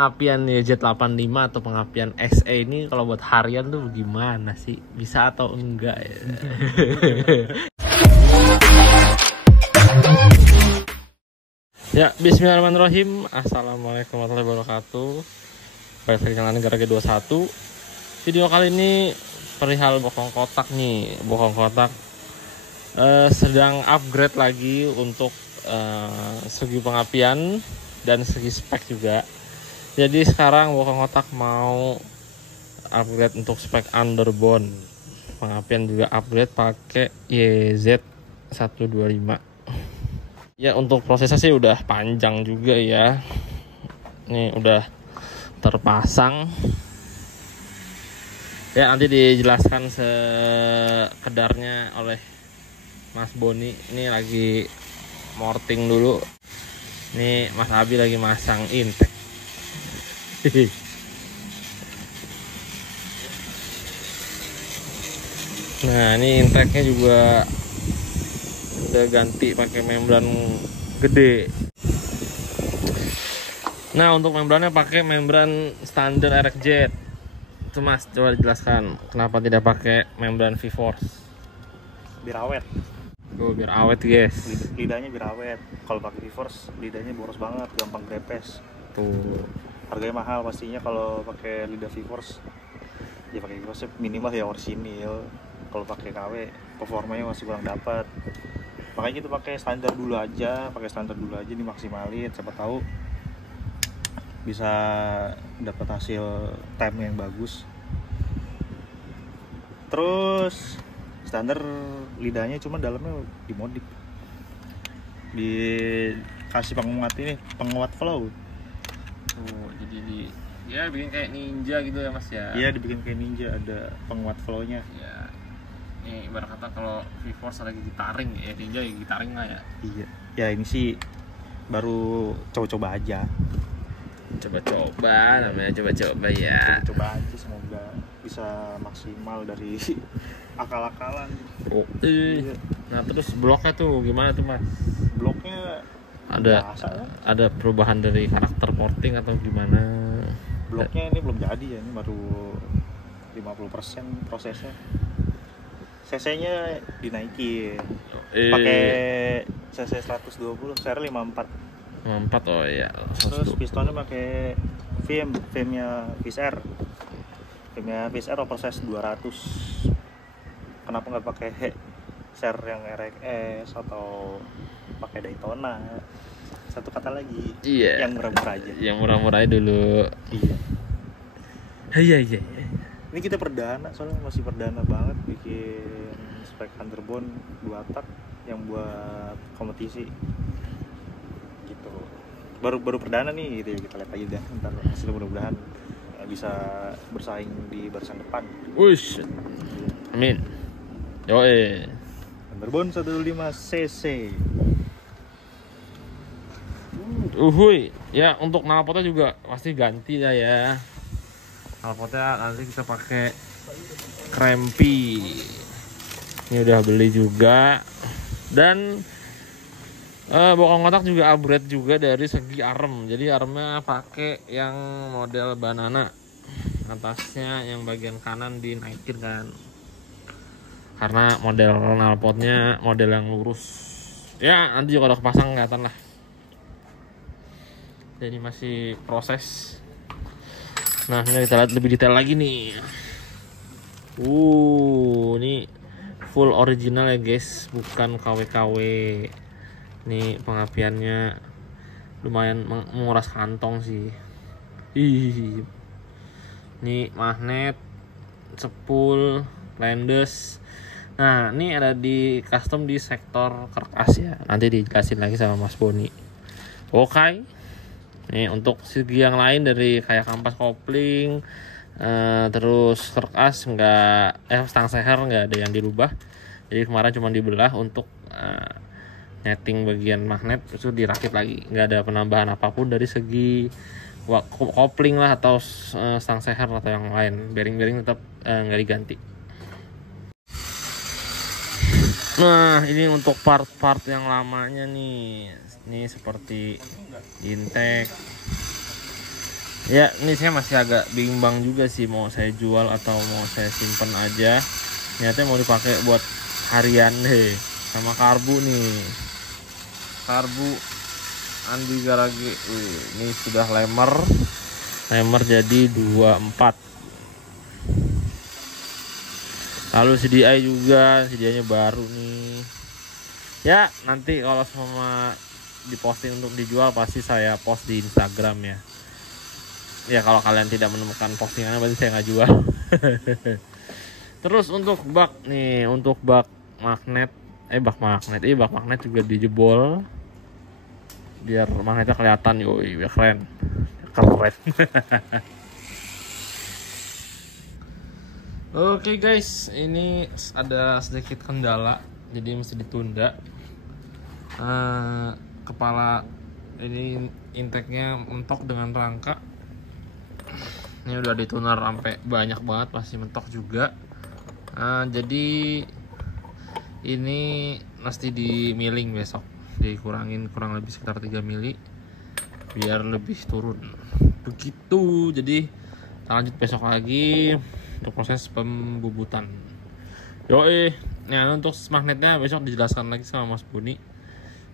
pengapian Z85 atau pengapian SE ini kalau buat harian tuh gimana sih? Bisa atau enggak ya? Ya, bismillahirrahmanirrahim. Assalamualaikum warahmatullahi wabarakatuh. Balik lagi channel Negara G21. Video kali ini perihal bokong kotak nih. Bokong kotak sedang upgrade lagi untuk segi pengapian dan segi spek juga. Jadi sekarang bokong kotak mau upgrade untuk spek underbone. Pengapian juga upgrade pakai YZ125. Ya, untuk prosesnya sih udah panjang juga ya. Ini udah terpasang. Ya, nanti dijelaskan sekedarnya oleh Mas Boni. Ini lagi morting dulu. Ini Mas Abi lagi masang intake. Nah, ini intake-nya juga udah ganti pakai membran gede. Nah, untuk membrannya pakai membran standar RXZ. Itu Mas, coba dijelaskan kenapa tidak pakai membran V-Force? Biar awet. Biar awet guys. Lidahnya biar awet. Kalau pakai V-Force lidahnya boros banget, gampang grepes. Tuh. Harganya mahal pastinya kalau pakai lidah V-Force. Ya pakai V-Force minimal ya orisinil. Kalau pakai KW performanya masih kurang dapat. Makanya kita pakai standar dulu aja, dimaksimalin, siapa tahu bisa dapat hasil time yang bagus. Terus standar lidahnya cuma dalamnya dimodif, dikasih penguat flow. Jadi ya bikin kayak ninja gitu ya Mas ya. Iya, dibikin kayak ninja, ada penguat flow-nya. Ya. Ini ibarat kata kalau V-Force lagi gitaring ya, ninja ya gitaring lah ya. Iya. Ya ini sih baru coba-coba aja. Coba-coba namanya, coba-coba ya. Coba aja, semoga bisa maksimal dari akal-akalan. Iya. Nah, terus bloknya tuh gimana tuh Mas? Bloknya ada perubahan dari karakter porting atau gimana? Bloknya ini belum jadi ya, ini baru 50% prosesnya. CC-nya dinaikin. Pakai CC 120, seri 54. 54, oh iya. Terus pistonnya pakai VIM-nya Fisher. VIM-nya Fisher oversize 200. Kenapa nggak pakai share yang RX atau pakai Daytona? Satu kata lagi. Iya. Yang murah-murah aja. Yang murah-murah dulu. Iya. Iya. Ini kita perdana, soalnya masih perdana banget bikin spek underbone 2 tak yang buat kompetisi. Gitu. Baru perdana nih gitu ya, kita lihat aja dah ntar hasil, mudah-mudahan bisa bersaing di barisan depan. Wush. Amin. Yoi. Underbone 125 cc. Uhuy. Ya, untuk knalpotnya juga pasti ganti lah ya. Knalpotnya nanti kita pakai Crampy. Ini udah beli juga. Dan bokong kotak juga upgrade juga dari segi arm. Jadi armnya pakai yang model banana. Atasnya yang bagian kanan dinaikin kan. Karena model knalpotnya model yang lurus. Ya, nanti juga udah kepasang kelihatan lah. Jadi masih proses. Nah, ini kita lihat lebih detail lagi nih. Ini full original ya guys, bukan KW-KW. Nih pengapiannya lumayan menguras kantong sih. Nih magnet, spool, landes. Nah, ini ada di custom di sektor karkas ya. Nanti dijelasin lagi sama Mas Boni. Oke. Nih untuk segi yang lain dari kayak kampas kopling, terus karkas stang seher nggak ada yang dirubah. Jadi kemarin cuma dibelah untuk netting bagian magnet, itu dirakit lagi. Nggak ada penambahan apapun dari segi kopling lah atau stang seher atau yang lain. Bearing tetap nggak diganti. Nah, ini untuk part-part yang lamanya nih. Ini seperti intake. Ya, ini saya masih agak bimbang juga sih mau saya jual atau mau saya simpen aja. Niatnya mau dipakai buat harian deh. Sama karbu nih. Karbu Andi Garage. Wih, ini sudah lemer. Lemer jadi 24. Lalu CDI juga, CDI-nya baru nih. Ya, nanti kalau semua diposting untuk dijual pasti saya post di Instagram ya. Ya kalau kalian tidak menemukan postingannya berarti saya nggak jual. Terus untuk bak nih, untuk bak magnet, bak magnet juga dijebol biar magnetnya kelihatan, yoi, biar keren. Oke guys, ini ada sedikit kendala, jadi mesti ditunda. Kepala ini intake-nya mentok dengan rangka. Ini udah dituner sampai banyak banget, masih mentok juga. Jadi ini mesti di milling besok, dikurangin kurang lebih sekitar 3 mili biar lebih turun. Begitu. Jadi kita lanjut besok lagi untuk proses pembubutan. Yoi. Nah, untuk magnetnya besok dijelaskan lagi sama Mas Buni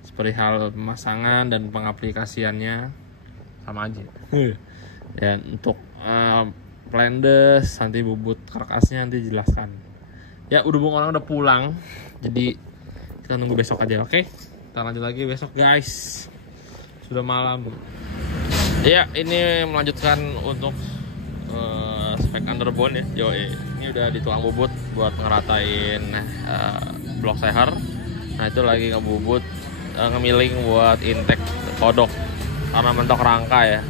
seperti hal pemasangan dan pengaplikasiannya sama aja. Dan untuk plendes nanti bubut karkasnya nanti dijelaskan. Ya udah orang udah pulang, jadi kita nunggu besok aja, oke? Kita lanjut lagi besok guys, sudah malam. Ya ini melanjutkan untuk spek underbone ya. Ini udah dituang bubut buat ngeratain blok seher. Nah itu lagi ngebubut ngemiling buat intake kodok karena mentok rangka ya.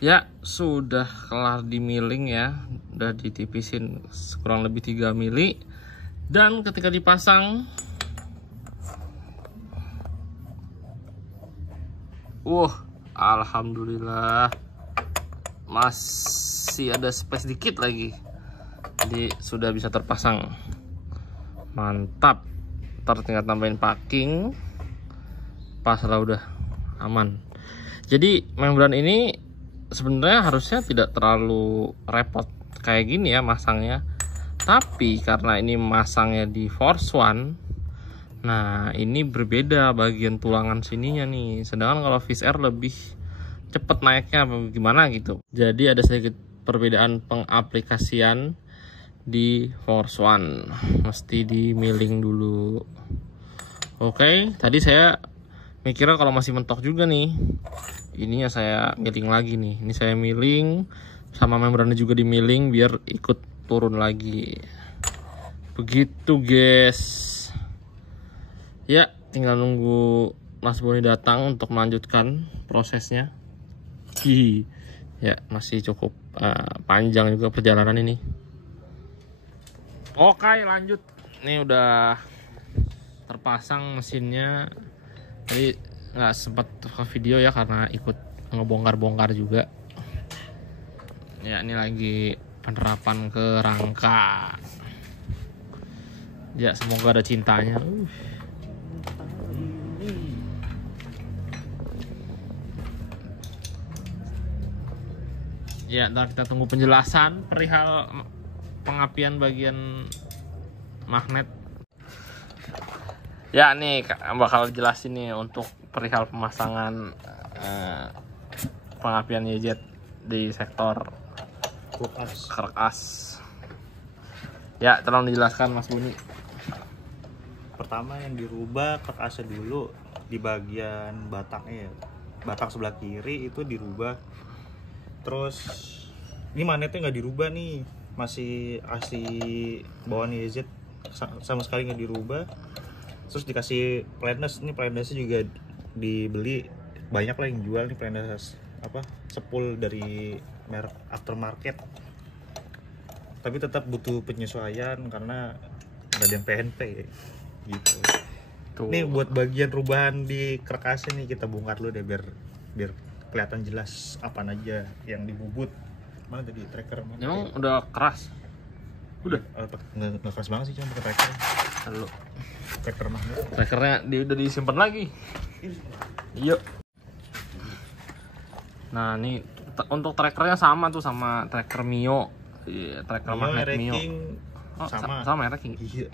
Ya sudah kelar di milling ya, udah ditipisin kurang lebih 3 mili. Dan ketika dipasang, alhamdulillah masih ada space dikit lagi, jadi sudah bisa terpasang. Mantap. Ntar tinggal tambahin packing, pas lah udah aman. Jadi membran ini sebenarnya harusnya tidak terlalu repot kayak gini ya masangnya, tapi karena ini masangnya di Force One, nah ini berbeda bagian tulangan sininya nih, sedangkan kalau Fish Air lebih cepet naiknya gimana gitu. Jadi ada sedikit perbedaan pengaplikasian di Force One, mesti di milling dulu. Oke, tadi saya mikirnya kalau masih mentok juga nih, ini ya saya milling lagi nih. Ini saya milling sama membrannya juga di milling biar ikut turun lagi. Begitu guys. Ya tinggal nunggu Mas Boni datang untuk melanjutkan prosesnya. Ya masih cukup panjang juga perjalanan ini. Oke lanjut. Ini udah terpasang mesinnya. Jadi nggak sempat ke video ya karena ikut ngebongkar-bongkar juga. Ya ini lagi penerapan ke rangka. Ya semoga ada cintanya. Ya ntar kita tunggu penjelasan perihal pengapian bagian magnet. Ya nih bakal jelasin nih untuk perihal pemasangan pengapian YZ di sektor karkas. Ya tolong dijelaskan Mas Buni. Pertama yang dirubah karkasnya dulu di bagian bataknya ya. Batak sebelah kiri itu dirubah. Terus ini magnetnya nggak dirubah nih, masih asli bawaan YZ sama sekali nggak dirubah. Terus dikasih planness, ini plannessnya juga dibeli banyak lah yang jual nih planness apa sepul dari merek aftermarket, tapi tetap butuh penyesuaian karena nggak ada yang PNP gitu. Tuh. Nih buat bagian rubahan di karkasnya nih kita bongkar dulu deh biar kelihatan jelas apa aja yang dibubut. Mana tadi tracker mana? Emang udah keras? Udah? Nggak keras banget sih, cuma pakai tracker. Lalu tracker magnet. trackernya udah disimpan lagi. Iya. Nah ini untuk trackernya sama tuh sama tracker Mio. Iya, tracker magnet Mio. Oh, sama merek King. Iya.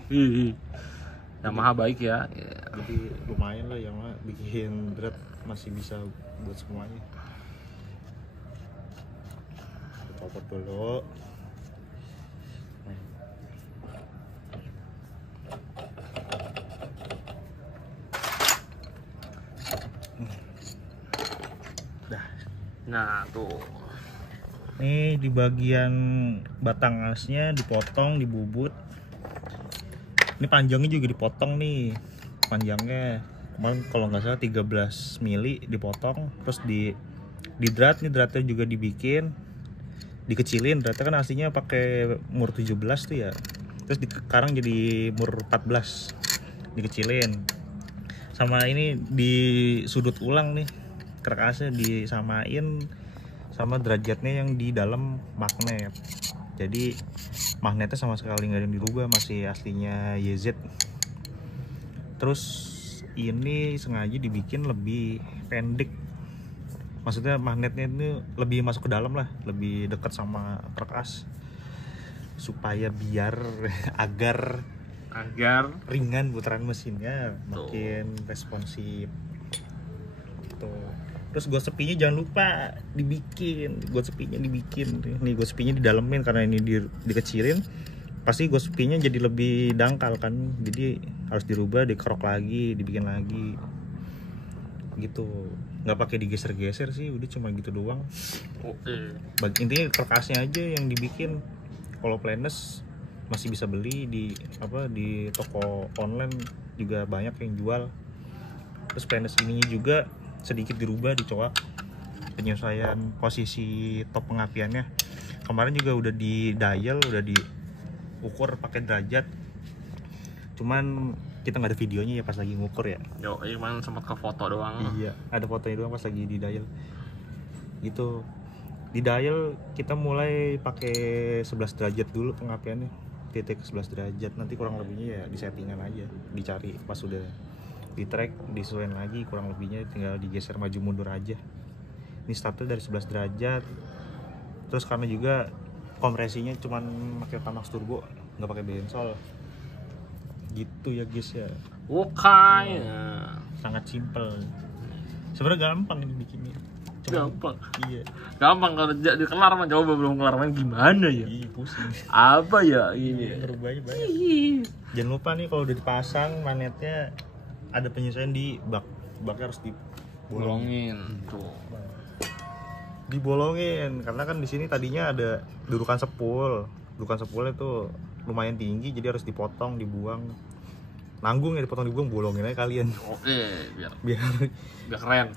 Yamaha baik ya. Iya. Jadi lumayan lah Yamaha bikin berat masih bisa buat semuanya. Copot dulu. Nah tuh. Ini di bagian batang asnya dipotong, dibubut. Ini panjangnya juga dipotong nih. Panjangnya kemarin kalau nggak salah 13 mili dipotong, terus di drat, nih dratnya juga dibikin, dikecilin. Dratnya kan aslinya pakai mur 17 tuh ya. Terus sekarang jadi mur 14. Dikecilin. Sama ini di sudut ulang nih. Kerakasnya disamain sama derajatnya yang di dalam magnet. Jadi magnetnya sama sekali nggak ada yang dirubah, masih aslinya YZ. Terus ini sengaja dibikin lebih pendek, maksudnya magnetnya ini lebih masuk ke dalam lah, lebih dekat sama keras, supaya biar agar ringan putaran mesinnya, makin responsif gitu. Terus gua sepinya jangan lupa dibikin, nih gua sepinya didalemin karena ini dikecilin, pasti gua sepinya jadi lebih dangkal kan, jadi harus dirubah, dikerok lagi, dibikin lagi gitu. Nggak pakai digeser-geser sih, udah cuma gitu doang. Intinya kerkasnya aja yang dibikin. Kalau planeless masih bisa beli di toko online juga banyak yang jual. Terus planeless ininya juga sedikit dirubah, dicoak penyesuaian posisi top pengapiannya. Kemarin juga udah di dial, udah diukur pakai derajat, cuman kita nggak ada videonya ya pas lagi ngukur ya. Cuman sempat ke foto doang. Iya, ada fotonya doang pas lagi di dial gitu. Di dial kita mulai pakai 11 derajat dulu pengapiannya, titik 11 derajat. Nanti kurang lebihnya ya di settingan aja, dicari pas udah di track, disesuaikan lagi, kurang lebihnya tinggal digeser maju mundur aja. Ini startnya dari 11 derajat. Terus karena juga kompresinya cuman pakai Tamax turbo, nggak pakai bensol gitu ya guys ya. Oke. Sangat simple sebenarnya, gampang ini bikinnya. Gampang. Iya, Gampang kalau dikelar mah, coba belum kelar main gimana ya? iya pusing. Apa ya ini? Ngerubahnya banyak. Jangan lupa nih kalau udah dipasang magnetnya ada penyesuaian di baknya harus Bolongin tuh. Dibolongin karena kan di sini tadinya ada dudukan sepulnya tuh lumayan tinggi, jadi harus dipotong, dibuang. Nanggung ya, dipotong dibuang, bolongin aja kalian. Oke, biar keren.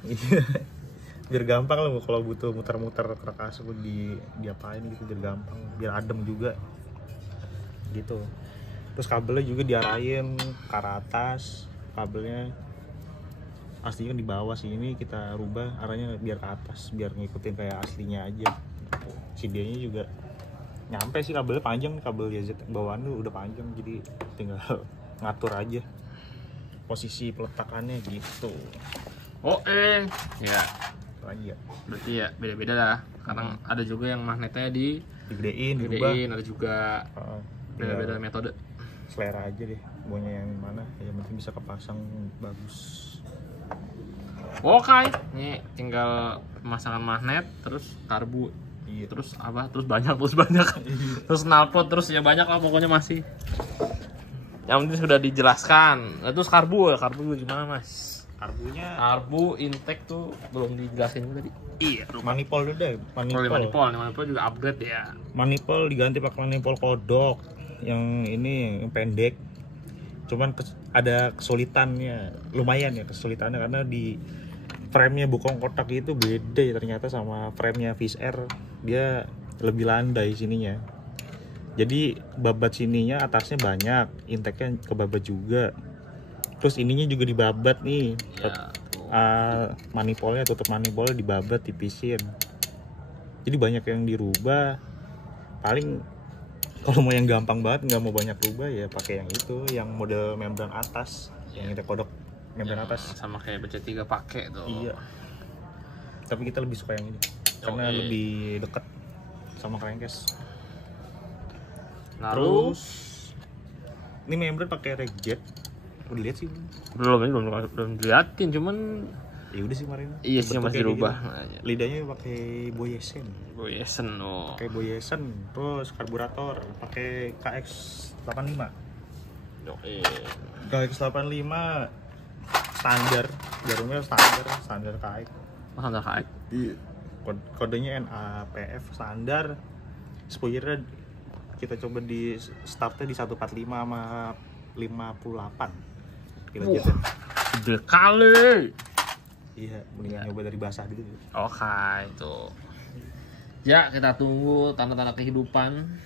Biar gampang lah kalau butuh muter-muter kerkas diapain gitu, biar gampang, biar adem juga gitu. Terus kabelnya juga diarahin ke arah atas. Kabelnya aslinya di bawah sih, ini kita rubah arahnya biar ke atas, biar ngikutin kayak aslinya aja. CD-nya juga nyampe sih, kabelnya panjang, kabel YZ bawaan tuh udah panjang, jadi tinggal ngatur aja posisi peletakannya gitu. Ya. Lagi ya. Berarti ya beda-beda lah. Sekarang ada juga yang magnetnya digedein, dirubah. ada juga beda-beda metode. Selera aja deh maunya yang mana, yang penting bisa kepasang bagus. Oke, ini tinggal pemasangan magnet, terus karbu, terus banyak terus knalpot, terus ya banyak lah pokoknya masih. Yang penting sudah dijelaskan. Nah, terus karbu gimana mas? Karbu intake tuh belum dijelasin tadi. Iya, manifold deh. Manifold juga upgrade ya. Manifold diganti pakai manifold kodok. Yang ini yang pendek. Cuman ada kesulitannya, lumayan ya kesulitannya, karena di frame-nya bokong kotak itu beda ya ternyata sama frame-nya Fish Air. Dia lebih landai sininya. Jadi babat sininya atasnya banyak, intake-nya kebabat juga. Terus ininya juga dibabat nih. Manifoldnya, tutup manifoldnya dibabat, dipisin. Jadi banyak yang dirubah. Paling Kalau mau yang gampang banget, nggak mau banyak rubah ya pakai yang itu, yang model membran atas, yang kita kodok membran atas. Sama kayak BC3 pakai tuh. Iya. Tapi kita lebih suka yang ini karena lebih dekat sama crankcase. Terus ini membran pakai reject. Udah lihat sih? Belum diliatin, cuman ya udah sih kemarin. Iya sih masih dirubah. Gitu. Lidahnya pakai Boyesen. Oh. Pakai Boyesen, terus karburator pakai KX85. KX85 standar, jarumnya standar KX. Standar KX. Iya. Kodenya NAPF standar. Spoilernya kita coba di startnya di 145 sama 58. Kita gede kali. Iya, mendingan nyoba dari basah dulu. Oke, itu. Ya, kita tunggu tanda-tanda kehidupan.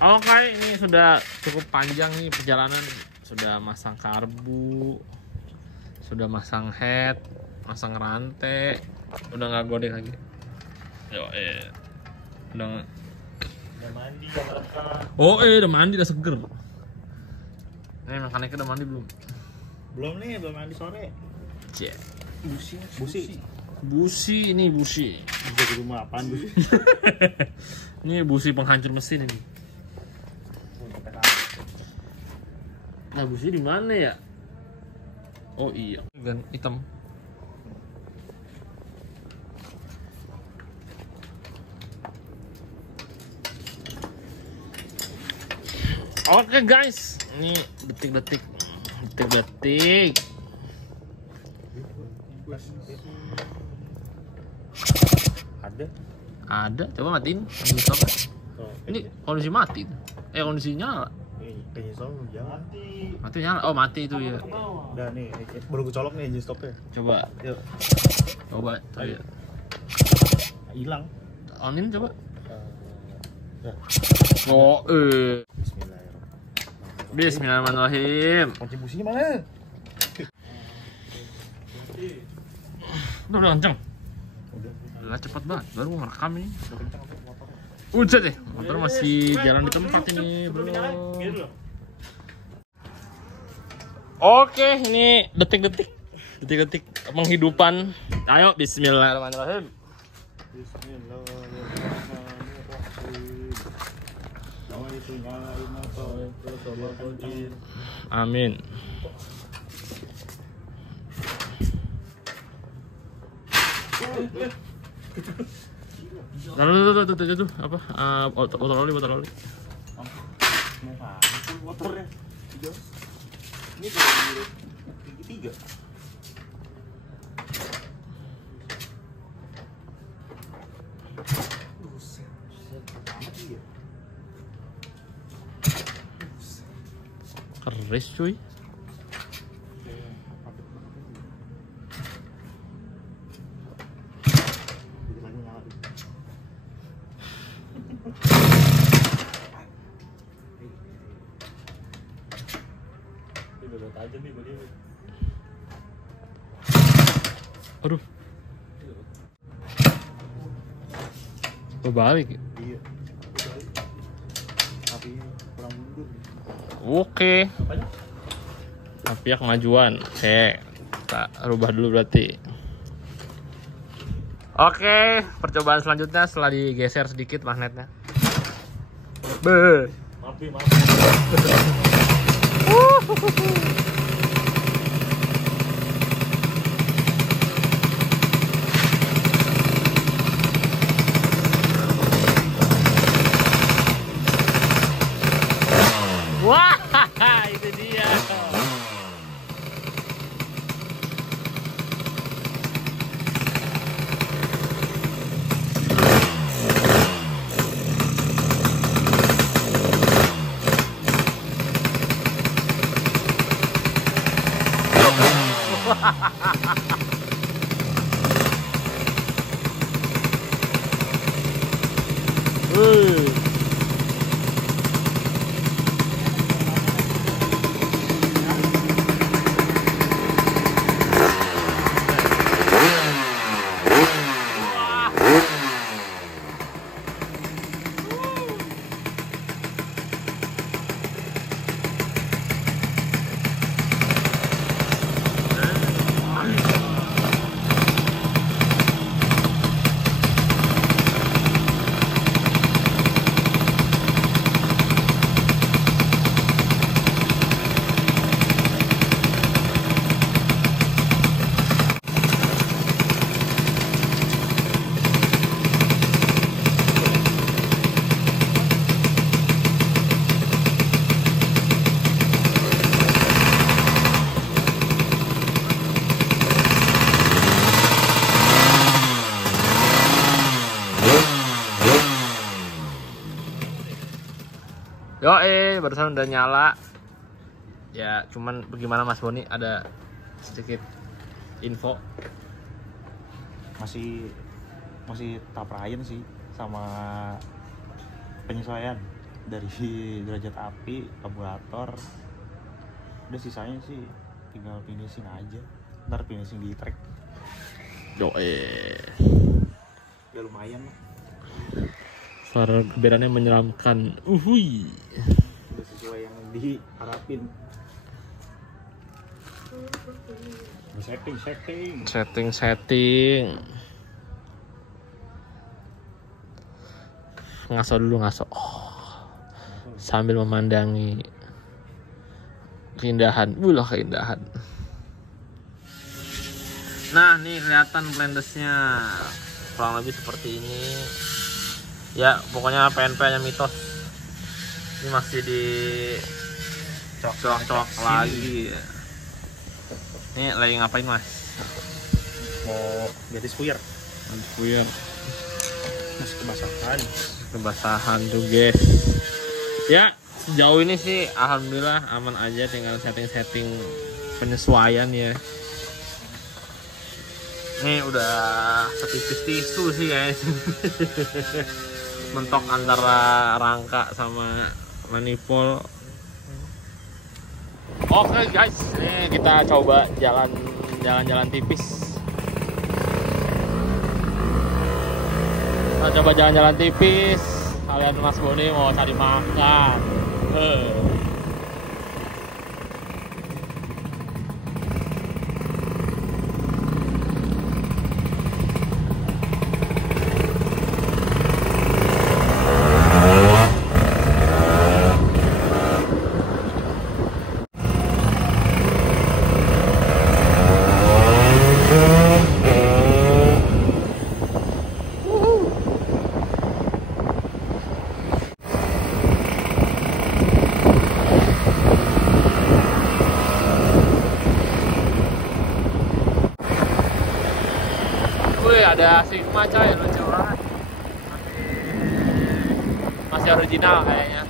Oke, ini sudah cukup panjang nih perjalanan. Sudah masang karbu, sudah masang head, masang rantai, udah nggak godek lagi. Udah mandi ya mereka. Udah mandi, udah seger. Ini mekaniknya udah mandi belum? Belum mandi sore. Busi ini busi. Bisa di rumah apaan busi? Ini busi penghancur mesin ini. Nah, busi di mana ya? Oh iya, gan hitam. Oke guys, ini detik-detik. Ada, coba matiin. Ini kondisi mati. Kondisi nyala. Mati nyala. Oh, mati itu ya. Udah nih, baru gue colok nih engine stopnya. Coba. Yuk. Coba. Ya. Hilang. Onin coba. Bismillahirrahmanirrahim. Kunci businya mana? Udah kenceng. Udah cepet banget, baru mau ngerekam ini. Udah deh, motor masih jalan di tempat ini, belum. Oke, ini detik-detik penghidupan. Ayo, bismillahirrahmanirrahim. Amin. Lalu tuh apa? Motor oli. Motornya. Ini tiga. Keres cuy. Aduh. Berbalik. Iya. Tapi kurang mundur. Oke. Tapi ya kemajuan. Oke. Kita rubah dulu berarti. Oke, percobaan selanjutnya setelah digeser sedikit magnetnya. Maaf. Wah, itu dia. barusan udah nyala. Ya, cuman bagaimana Mas Boni, ada sedikit info? Masih tahap Ryan sih, sama penyesuaian dari derajat api, karburator. Udah sisanya sih tinggal finishing aja. Ntar finishing di track. Udah lumayan lah. Suara geberannya menyeramkan. Uhuy. Udah sesuai yang diharapin. Setting. Ngaso dulu. Sambil memandangi keindahan. Nah, nih kelihatan blendesnya. Kurang lebih seperti ini. Ya, pokoknya PNP-nya mitos. Ini masih di coak lagi. Ini lagi ngapain, Mas? Mau ganti spuyer. Masih Kebasahan tuh, guys. Ya, sejauh ini sih alhamdulillah aman aja, tinggal setting penyesuaian ya. Ini udah setipis tisu sih guys. Mentok antara rangka sama manifold. Oke guys, ini kita coba jalan tipis. Kita coba jalan tipis. Kalian Mas Boni mau cari makan. Ada Sigma coy, lucu banget. Masih original kayaknya.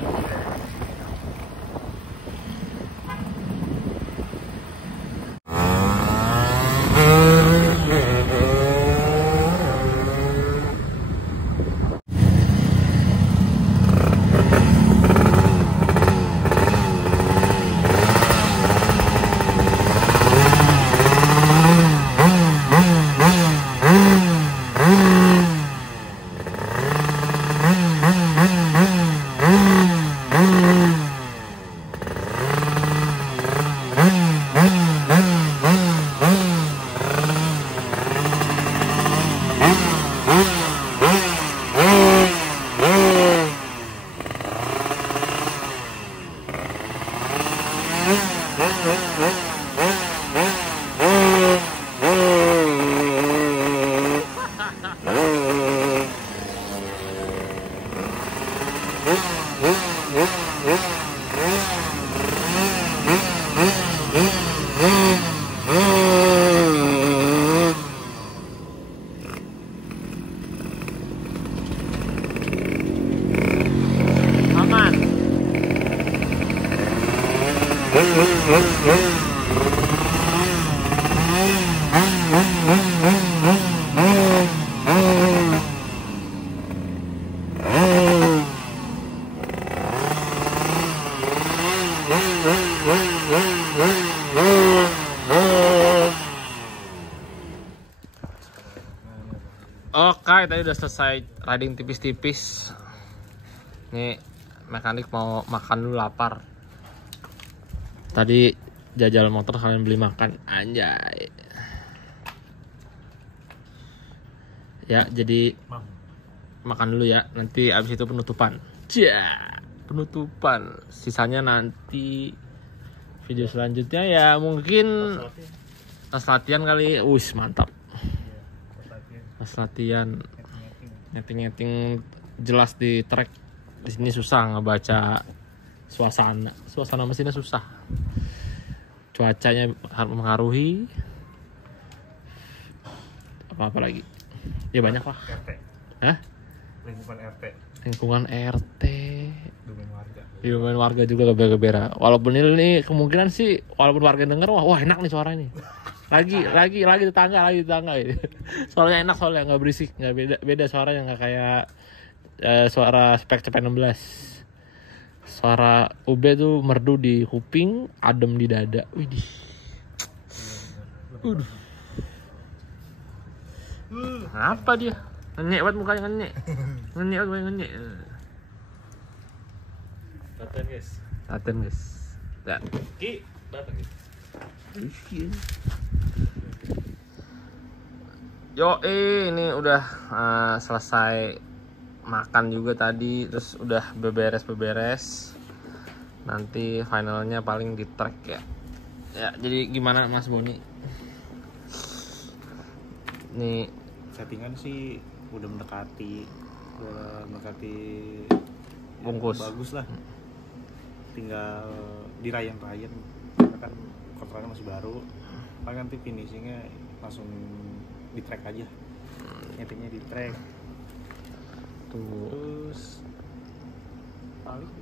Oke, tadi udah selesai riding tipis-tipis. Nih mekanik mau makan dulu, lapar. Tadi jajal motor kalian beli makan, anjay. Ya, jadi makan dulu ya. Nanti abis itu penutupan. Penutupan. Sisanya nanti video selanjutnya ya mungkin pas latihan kali. Mantap. Pas latihan nyeting jelas di track. Di sini susah ngebaca suasana mesinnya susah. Cuacanya mengaruhi. Apa lagi? Ya banyak lah. Hah? lingkungan RT, lingkungan RT. domain warga. Iya, main warga juga gebera-gebera. Walaupun ini kemungkinan sih, walaupun warga denger, wah enak nih suara ini. Lagi tetangga gitu. Soalnya enak, soalnya nggak berisik, nggak beda suaranya, nggak kayak suara spek CP16. Suara UB tuh merdu di kuping, adem di dada. Widih. Apa dia? Ngenyek banget mukanya, ngenyek banget. Datang guys. Ya. Datang guys. Yo, ini udah selesai makan juga tadi, terus udah beberes. Nanti finalnya paling di track ya. Ya, jadi gimana Mas Boni? Nih Settingan sih udah mendekati bungkus. Ya, bagus lah. Tinggal dirayan-rayan karena kan kontraknya masih baru. Paling nanti finishingnya langsung di track aja. Nyetingnya di track. Terus paling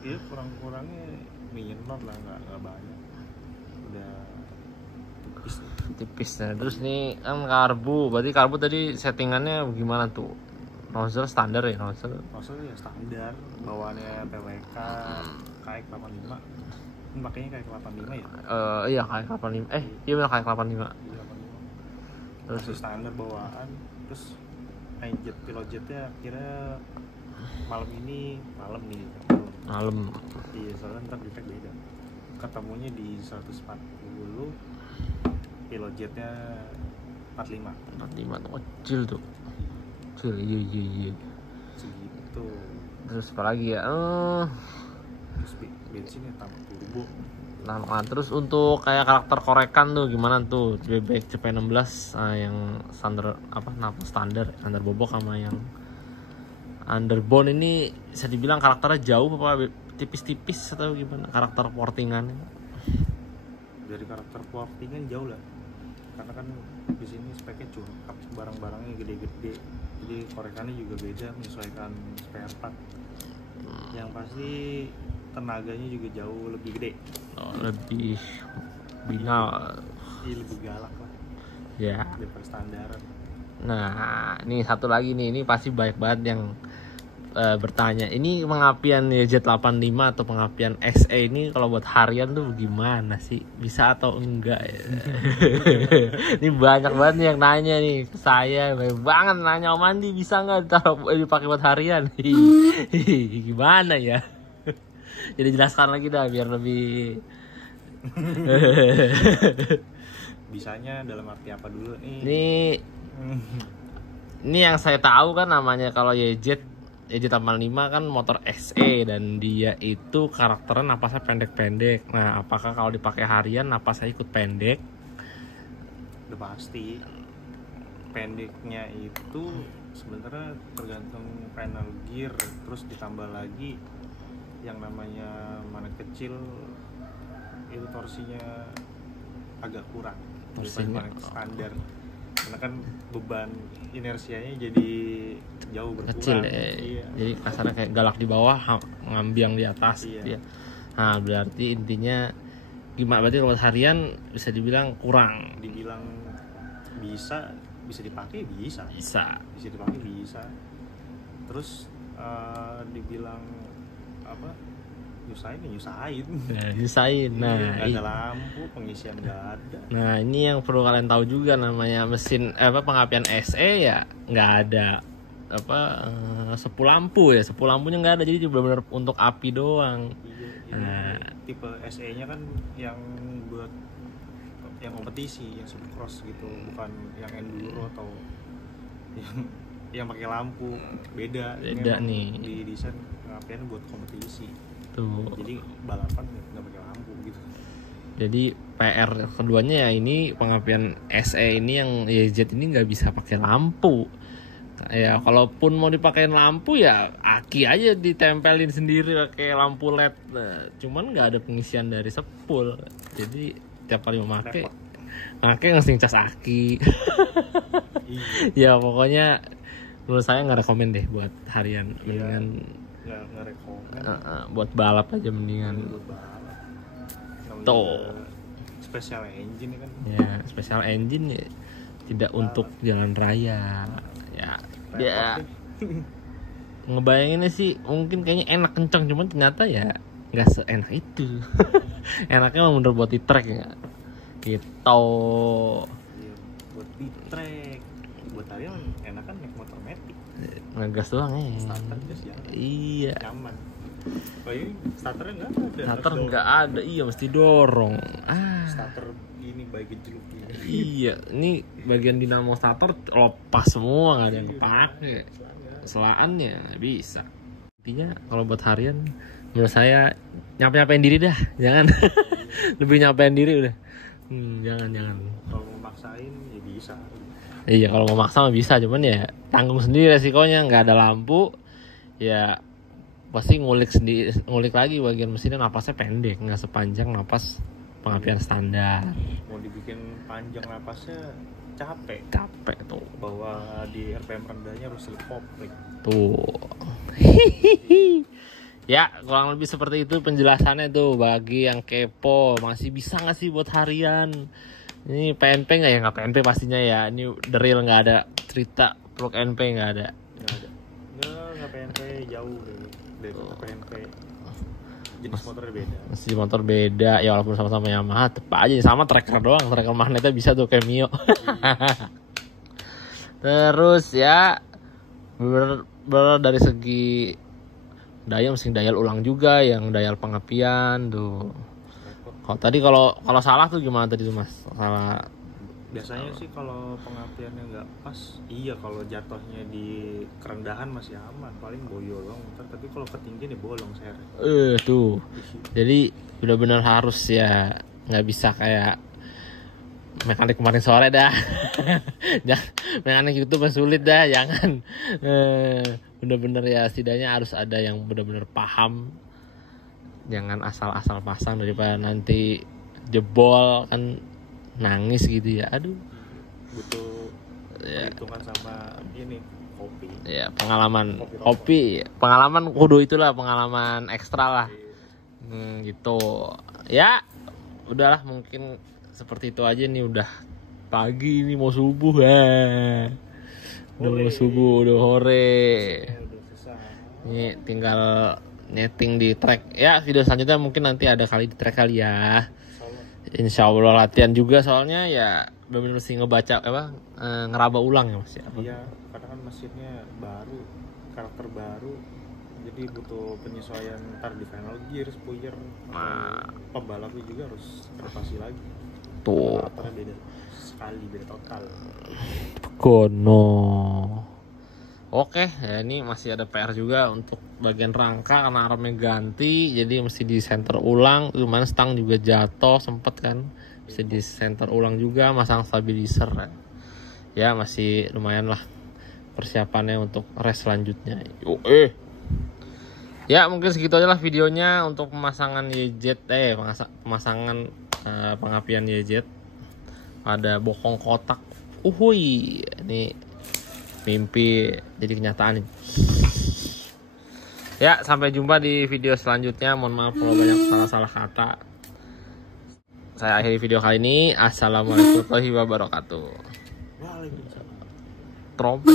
ya kurang-kurangnya minor lah, nggak banyak, udah tipis ya. Terus nih kan karbu, berarti karbu tadi settingannya gimana tuh? Nozzle standar ya, nozzle ya standar, bawaannya PWK KX85. Makanya KX85 ya? Iya KX85, iya benar KX85. Iya, 85. Terus masih standar bawaan. Terus jet pilot jetnya kira malam nih. Iya, soalnya ntar di track beda. Ketemunya di 140, pilot jetnya 45 tuh kecil tuh. Kecil, iya. Segitu. Terus apa lagi ya? Terus bensinnya tambah turbo. Nah, terus untuk kayak karakter korekan tuh gimana tuh? Bebek CP16 yang standar standar bobok sama yang underbone ini bisa dibilang karakternya jauh apa tipis-tipis atau gimana karakter portingannya? Dari karakter portingan jauh lah, karena kan di sini speknya cungkap, barang-barangnya gede-gede, jadi korekannya juga beda menyesuaikan spare part. Yang pasti tenaganya juga jauh lebih gede. Lebih binal. Iya, lebih galak lah ya daripada standaran. Nah, ini satu lagi nih, ini pasti banyak banget yang bertanya, ini pengapian J85 atau pengapian SE ini kalau buat harian tuh gimana sih, bisa atau enggak ya? Ini banyak banget nih yang nanya nih ke saya, banyak banget nanya, Om Andi bisa nggak dipakai buat harian? Gimana ya? Jadi jelaskan lagi dah biar lebih. Bisanya dalam arti apa dulu nih? Ini yang saya tahu kan namanya kalau YJ85 kan motor SE dan dia itu karakternya napasnya pendek-pendek. Nah, apakah kalau dipakai harian napasnya ikut pendek? Udah pasti. Pendeknya itu sebenarnya tergantung panel gear, terus ditambah lagi yang namanya manet kecil itu torsinya agak kurang daripada manet standar, karena kan beban inersianya jadi jauh berkurang. Kecil ya. Iya. Jadi kasarnya kayak galak di bawah, ngambiang di atas. Iya. Dia. Nah, berarti intinya gimana? Berarti kalau harian bisa dibilang kurang. Dibilang bisa dipakai bisa dipakai bisa. Terus dibilang apa? Nyusahin. Nah, nggak ada lampu, pengisian nggak ada. Nah, ini yang perlu kalian tahu juga, namanya mesin pengapian SE ya nggak ada sepu lampu ya, sepu lampunya nggak ada, jadi benar-benar untuk api doang. Iya. Nah, tipe SE-nya kan yang buat yang kompetisi, yang supercross gitu, bukan yang enduro atau yang pakai lampu. Beda nih. Di desain pengapian buat kompetisi. Tuh. Jadi balapan nggak pakai lampu gitu. Jadi PR keduanya ya ini pengapian SE ini yang YZ ini nggak bisa pakai lampu. Ya kalaupun mau dipakein lampu ya aki aja ditempelin sendiri pakai lampu LED. Nah, cuman nggak ada pengisian dari sepul. Jadi tiap kali memakai ngasih cas aki. Ya pokoknya menurut saya nggak rekomen deh buat harian. Mendingan nggak rekomen. Buat balap aja mendingan. Buat balap. Namanya Tuh. juga special engine kan. Ya, special engine ya, tidak untuk jalan raya. Ya, dia ngebayanginnya sih mungkin kayaknya enak kencang, cuman ternyata ya nggak seenak itu. Enaknya emang bener buat di track ya. Gitu. Iya, buat di track. Buat harian enakan naik motor matic. Ngegas doang ya. Starter gas ya. Iya. Nyaman. Oh ini starternya nggak ada. Starter harus nggak ada, iya mesti dorong. starter ini baik gejluk ini. Iya, ini bagian dinamo starter lepas semua, nggak ada yang kepake. Selaannya bisa. Intinya kalau buat harian, menurut saya nyapain diri dah, jangan. Lebih nyapain diri udah. Jangan. Kalau mau maksain ya bisa. Iya, kalau mau maksa mah bisa, cuman ya tanggung sendiri resikonya. Nggak ada lampu, ya pasti ngulik lagi bagian mesinnya. Napasnya pendek, nggak sepanjang napas pengapian standar. Mau dibikin panjang napasnya capek Tuh. bahwa di RPM rendahnya harus slip kopling. Tuh. Ya, kurang lebih seperti itu penjelasannya tuh. Bagi yang kepo, masih bisa nggak sih buat harian? Ini PNP nggak ya? Nggak PNP pastinya ya. Ini the real, nggak ada cerita plug NP, nggak ada. Nggak PNP, jauh dari kata PNP. Jenis motornya beda. Mesin motor beda ya, walaupun sama-sama Yamaha, tetep aja sama tracker doang. Tracker magnetnya bisa tuh kayak Mio. Terus ya bener dari segi daya, mesin dial ulang juga, yang dial pengapian tuh. Kalau salah tuh gimana tadi tuh Mas? Salah. Biasanya sih kalau pengapiannya nggak pas, iya kalau jatuhnya di kerendahan masih aman, paling boyolong. Tapi kalau ketinggian ya bolong seret. Tuh. Jadi benar-benar harus ya, nggak bisa kayak mekanik kemarin sore dah. Mekanik itu sulit dah, jangan. Bener-bener ya, setidaknya harus ada yang bener-bener paham. Jangan asal-asal pasang, daripada nanti jebol kan nangis gitu ya. Aduh. Butuh perhitungan sama ini kopi. Ya, pengalaman kudu itulah, pengalaman ekstra lah. Gitu. Ya, udahlah, mungkin seperti itu aja nih. Udah pagi nih, mau subuh ya. Udah mau subuh, udah hore. Ini tinggal netting di track. Ya, video selanjutnya mungkin nanti ada kali di track kali ya. Insya Allah latihan juga, soalnya ya benar-benar mesti ngebaca ngeraba ulang ya Mas ya. Iya, karena kan mesinnya baru, karakter baru, jadi butuh penyesuaian ntar di final gear, spoiler. Pembalapnya juga harus adaptasi lagi. Tuh. Karakternya beda sekali, beda total. Kono. Oke, ya ini masih ada PR juga untuk bagian rangka karena armnya ganti, jadi mesti di center ulang. Lumayan, stang juga jatuh sempet kan, mesti di center ulang juga, masang stabilizer kan. Ya masih lumayan lah persiapannya untuk race selanjutnya. Ya mungkin segitu aja lah videonya untuk pemasangan YZ, pemasangan pengapian YZ. Ada bokong kotak. Ini mimpi jadi kenyataan. Ya, sampai jumpa di video selanjutnya. Mohon maaf kalau banyak salah-salah kata. Saya akhiri video kali ini. Assalamualaikum warahmatullahi wabarakatuh. Trompet.